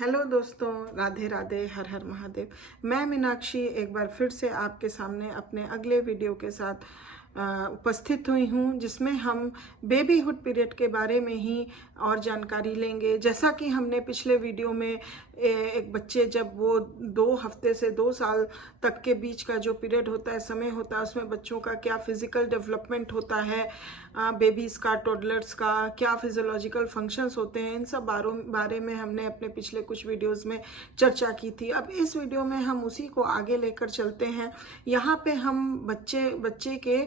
Hello दोस्तों, राधे राधे, हर हर महादेव। मैं मीनाक्षी एक बार फिर से आपके सामने अपने अगले वीडियो के साथ उपस्थित हुई हूँ, जिसमें हम बेबीहुड पीरियड के बारे में ही और जानकारी लेंगे। जैसा कि हमने पिछले वीडियो में एक बच्चे जब वो 2 हफ्ते से 2 साल तक के बीच का जो पीरियड होता है, समय होता है, उसमें बच्चों का क्या फिजिकल डेवलपमेंट होता है, बेबीज़ का, टोडलर्स का क्या फिजियोलॉजिकल फंक्शंस होते हैं, इन सब बारे में हमने अपने पिछले कुछ वीडियोस में चर्चा की थी। अब इस वीडियो में हम उसी को आगे लेकर चलते हैं। यहाँ पे हम बच्चे के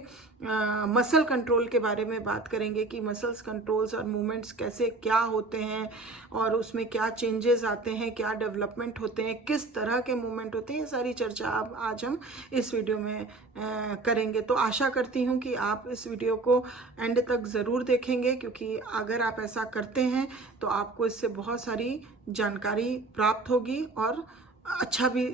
मसल कंट्रोल के बारे में बात करेंगे कि मसल्स कंट्रोल्स और मूवमेंट्स कैसे क्या होते हैं और उसमें क्या चेंजेस आते हैं, क्या डेवलपमेंट होते हैं, किस तरह के मूवमेंट होते हैं। ये सारी चर्चा अब आज हम इस वीडियो में करेंगे। तो आशा करती हूँ कि आप इस वीडियो को एंड तक ज़रूर देखेंगे, क्योंकि अगर आप ऐसा करते हैं तो आपको इससे बहुत सारी जानकारी प्राप्त होगी और अच्छा भी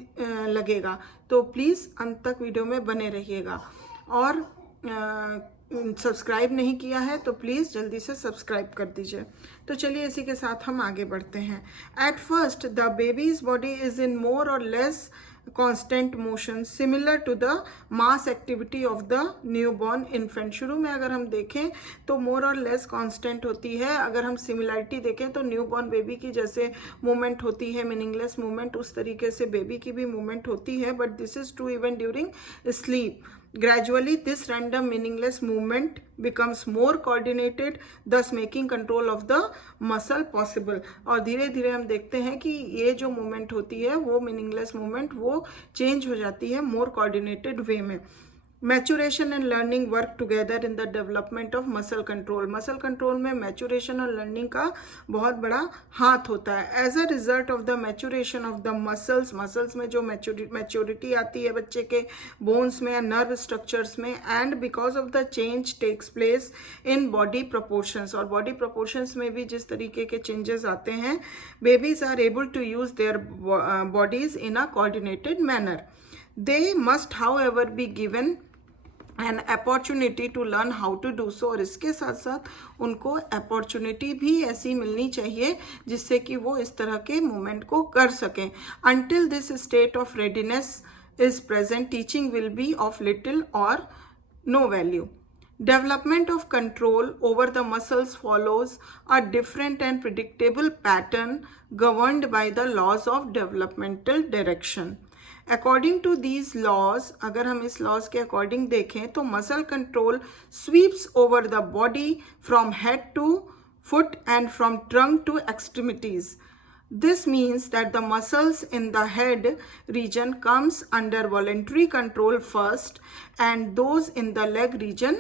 लगेगा। तो प्लीज़ अंत तक वीडियो में बने रहिएगा। और सब्सक्राइब नहीं किया है तो प्लीज़ जल्दी से सब्सक्राइब कर दीजिए। तो चलिए इसी के साथ हम आगे बढ़ते हैं। At first the baby's body is in more और less constant motion similar to the mass activity of the newborn infant। शुरू में अगर हम देखें तो मोर और लेस कांस्टेंट होती है। अगर हम सिमिलरिटी देखें तो न्यूबॉर्न बेबी की जैसे मूवमेंट होती है, मीनिंगलेस मूवमेंट, उस तरीके से बेबी की भी मूवमेंट होती है। But this is true even during sleep. Gradually, this random meaningless movement becomes more coordinated, thus making control of the muscle possible। और धीरे धीरे हम देखते हैं कि ये जो मूवमेंट होती है, वो मीनिंगलेस मूवमेंट, वो चेंज हो जाती है मोर कोऑर्डिनेटेड वे में। Maturation and learning work together in the development of muscle control. Muscle control में मैचुरेशन और लर्निंग का बहुत बड़ा हाथ होता है। As a result of the maturation of the muscles में जो मैच्योरिटी आती है बच्चे के बोन्स में या नर्व स्ट्रक्चर्स में, and because of the change takes place in body proportions. और बॉडी प्रपोर्शंस में भी जिस तरीके के चेंजेस आते हैं, babies are able to use their bodies in a coordinated manner. They must however be given an opportunity to learn how to do so. और इसके साथ साथ उनको अपॉर्चुनिटी भी ऐसी मिलनी चाहिए जिससे कि वो इस तरह के मूवमेंट को कर सकें। Until this state of readiness is present, teaching will be of little और no value. Development of control over the muscles follows a different and predictable pattern governed by the laws of developmental direction। According to these laws, अगर हम इस laws के according देखें तो muscle control sweeps over the body from head to foot and from trunk to extremities। This means that the muscles in the head region comes under voluntary control first and those in the leg region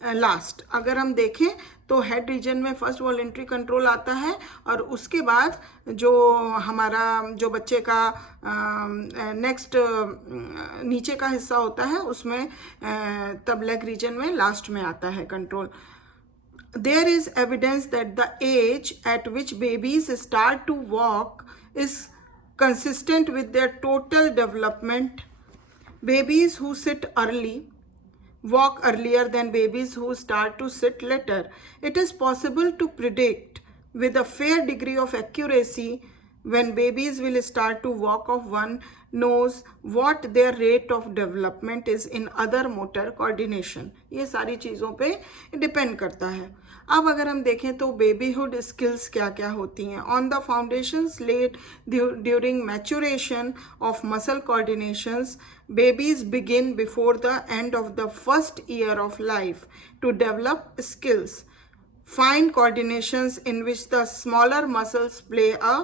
last. अगर हम देखें तो head region में first voluntary control आता है और उसके बाद जो हमारा जो बच्चे का नेक्स्ट नीचे का हिस्सा होता है उसमें तब लेग रीजन में लास्ट में आता है control. There is evidence that the age at which babies start to walk is consistent with their total development। Babies who sit early walk earlier than babies who start to sit later। It is possible to predict with a fair degree of accuracy when babies will start to walk of one knows what their rate of development is in other motor coordination। ये सारी चीज़ों पे depend करता है। अब अगर हम देखें तो बेबीहुड स्किल्स क्या क्या होती हैं। On the foundations laid during maturation of muscle coordinations, babies begin before the end of the first year of life to develop skills, fine coordinations in which the smaller muscles play a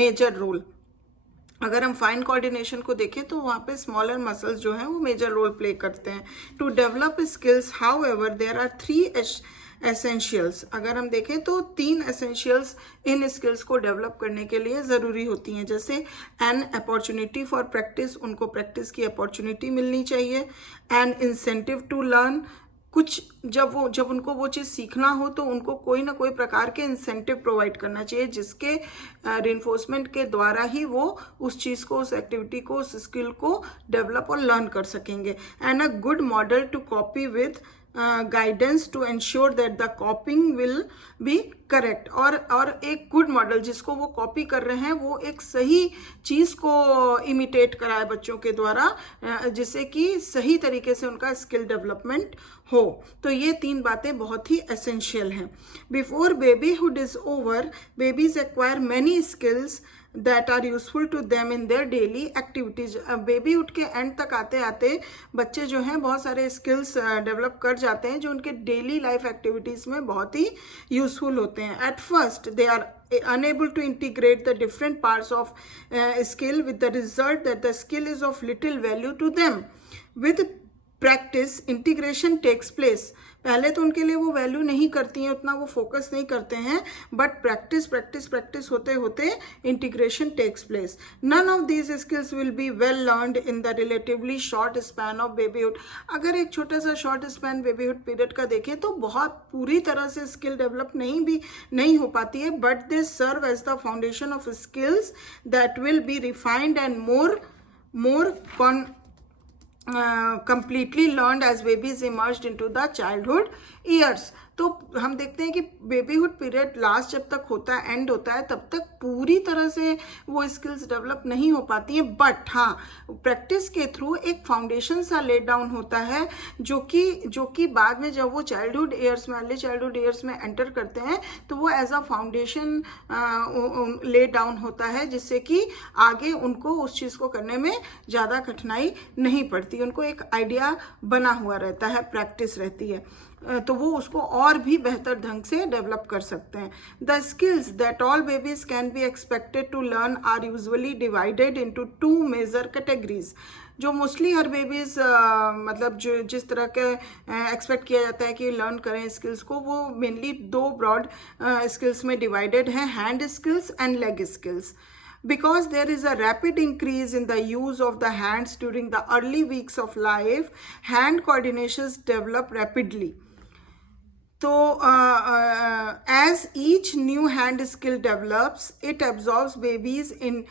major role। अगर हम fine coordination को देखें तो वहाँ पे smaller muscles जो हैं वो मेजर रोल प्ले करते हैं। To develop skills however there are 3 essentials. अगर हम देखें तो 3 एसेंशियल्स इन स्किल्स को डेवलप करने के लिए ज़रूरी होती हैं। जैसे एन अपॉर्चुनिटी फॉर प्रैक्टिस, उनको प्रैक्टिस की अपॉर्चुनिटी मिलनी चाहिए। एन इंसेंटिव टू लर्न, कुछ जब उनको वो चीज़ सीखना हो तो उनको कोई ना कोई प्रकार के इंसेंटिव प्रोवाइड करना चाहिए, जिसके रिइंफोर्समेंट के द्वारा ही वो उस चीज़ को, उस एक्टिविटी को, उस स्किल को डेवलप और लर्न कर सकेंगे। And a good model to copy with guidance to ensure that the copying will be correct. और एक गुड मॉडल जिसको वो कॉपी कर रहे हैं वो एक सही चीज़ को इमिटेट कराए बच्चों के द्वारा, जिससे कि सही तरीके से उनका स्किल डेवलपमेंट हो. तो ये 3 बातें बहुत ही एसेंशियल हैं. Before babyhood is over, babies acquire many skills that are useful to them in their daily activities. Babyhood के एंड तक आते आते बच्चे जो हैं बहुत सारे स्किल्स डेवलप कर जाते हैं जो उनके डेली लाइफ एक्टिविटीज़ में बहुत ही यूजफुल होते हैं. At first they are unable to integrate the different parts of skill, with the result that the skill is of little value to them. With practice integration takes place. पहले तो उनके लिए वो value नहीं करती हैं, उतना वो फोकस नहीं करते हैं, बट प्रैक्टिस होते होते integration takes place. None of these skills will be well learned in the relatively short span of babyhood. अगर एक छोटा सा शॉर्ट स्पैन बेबीहुड पीरियड का देखें तो बहुत पूरी तरह से स्किल डेवलप नहीं हो पाती है, but they serve as the foundation of skills that will be refined and more completely learned as babies emerged into the childhood years. तो हम देखते हैं कि बेबीहुड पीरियड लास्ट जब तक होता है, एंड होता है, तब तक पूरी तरह से वो स्किल्स डेवलप नहीं हो पाती हैं, बट हाँ प्रैक्टिस के थ्रू एक फाउंडेशन सा लेट डाउन होता है जो कि बाद में जब वो चाइल्डहुड ईयर्स में, अर्ली चाइल्डहुड ईयर्स में एंटर करते हैं तो वो as a foundation laid down होता है, जिससे कि आगे उनको उस चीज़ को करने में ज़्यादा कठिनाई नहीं पड़ती. उनको एक आइडिया बना हुआ रहता है, प्रैक्टिस रहती है, तो वो उसको और भी बेहतर ढंग से डेवलप कर सकते हैं. The skills that all babies can be expected to learn are usually divided into 2 major categories. जो मोस्टली हर बेबीज मतलब जो जिस तरह के एक्सपेक्ट किया जाता है कि लर्न करें स्किल्स को, वो मेनली 2 ब्रॉड स्किल्स में डिवाइडेड हैं, hand skills and leg skills. Because there is a rapid increase in the use of the hands during the early weeks of life, hand coordinations develop rapidly. So as each new hand skill develops, it absorbs babies in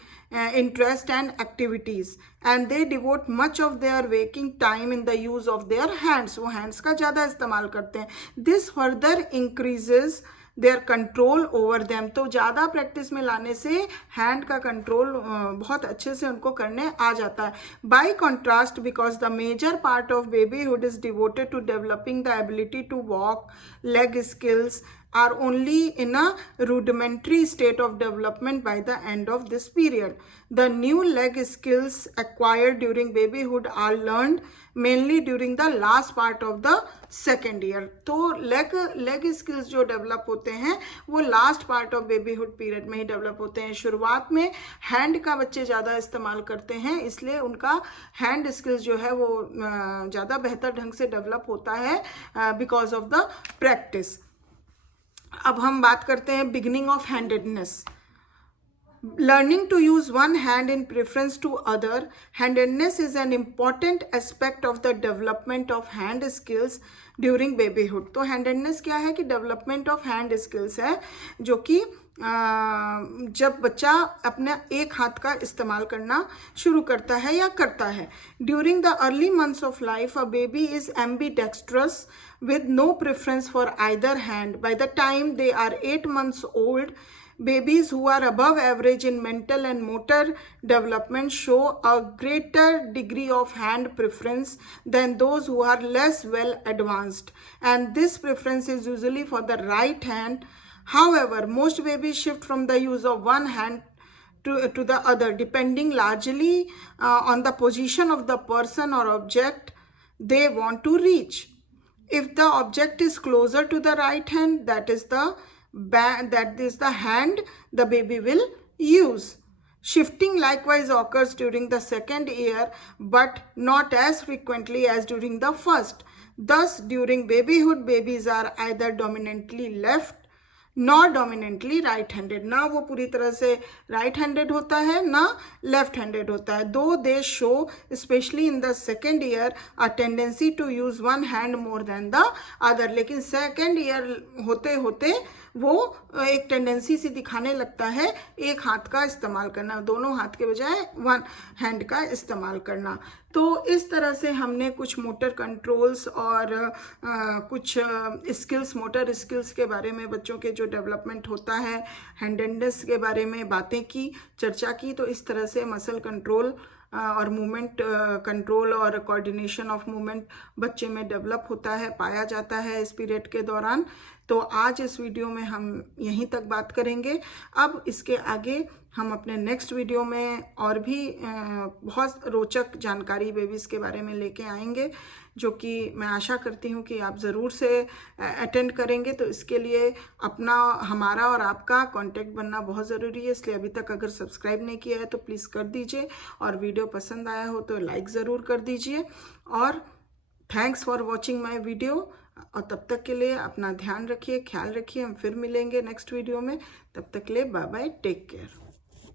interest and activities, and they devote much of their waking time in the use of their hands. वो hands का ज़्यादा इस्तेमाल करते हैं. This further increases their control over them. तो ज़्यादा practice में लाने से हैंड का कंट्रोल बहुत अच्छे से उनको करने आ जाता है. By contrast, because the major part of babyhood is devoted to developing the ability to walk, leg skills are only in a rudimentary state of development by the end of this period. The new leg skills acquired during babyhood are learned mainly during the last part of the second year. तो leg skills जो develop होते हैं वो last part of babyhood period में ही develop होते हैं. शुरुआत में हैंड का बच्चे ज़्यादा इस्तेमाल करते हैं, इसलिए उनका हैंड स्किल्स जो है वो ज़्यादा बेहतर ढंग से डेवलप होता है बिकॉज ऑफ द प्रैक्टिस. अब हम बात करते हैं beginning of handedness. Learning to use one hand in preference to other. Handedness is an important aspect of the development of hand skills during babyhood. तो हैंडेडनेस क्या है कि डेवलपमेंट ऑफ हैंड स्किल्स है, जो कि जब बच्चा अपने एक हाथ का इस्तेमाल करना शुरू करता है या करता है. During the early months of life a baby is ambidextrous with no preference for either hand. By the time they are 8 months old, babies who are above average in mental and motor development show a greater degree of hand preference than those who are less well advanced, and this preference is usually for the right hand. However, most babies shift from the use of one hand to the other, depending largely on the position of the person or object they want to reach. If the object is closer to the right hand, that is the hand the baby will use. Shifting likewise occurs during the second year, but not as frequently as during the first. Thus, during babyhood, babies are either dominantly left not dominantly right handed. ना वो पूरी तरह से right handed होता है ना left handed होता है. Though they show especially in the second year a tendency to use one hand more than the other. लेकिन सेकेंड ईयर होते होते वो एक टेंडेंसी सी दिखाने लगता है एक हाथ का इस्तेमाल करना, दोनों हाथ के बजाय वन हैंड का इस्तेमाल करना। तो इस तरह से हमने कुछ मोटर कंट्रोल्स और कुछ स्किल्स, मोटर स्किल्स के बारे में, बच्चों के जो डेवलपमेंट होता है, हैंडेडनेस के बारे में बातें की, चर्चा की। तो इस तरह से मसल कंट्रोल और मूवमेंट कंट्रोल और कोऑर्डिनेशन ऑफ मूवमेंट बच्चे में डेवलप होता है, पाया जाता है इस पीरियड के दौरान। तो आज इस वीडियो में हम यहीं तक बात करेंगे। अब इसके आगे हम अपने नेक्स्ट वीडियो में और भी बहुत रोचक जानकारी बेबीज़ के बारे में लेके आएंगे, जो कि मैं आशा करती हूँ कि आप ज़रूर से अटेंड करेंगे। तो इसके लिए अपना, हमारा और आपका कांटेक्ट बनना बहुत ज़रूरी है, इसलिए अभी तक अगर सब्सक्राइब नहीं किया है तो प्लीज़ कर दीजिए, और वीडियो पसंद आया हो तो लाइक ज़रूर कर दीजिए। और thanks for watching my video. और तब तक के लिए अपना ध्यान रखिए, ख्याल रखिए। हम फिर मिलेंगे नेक्स्ट वीडियो में। तब तक के लिए बाय बाय, टेक केयर।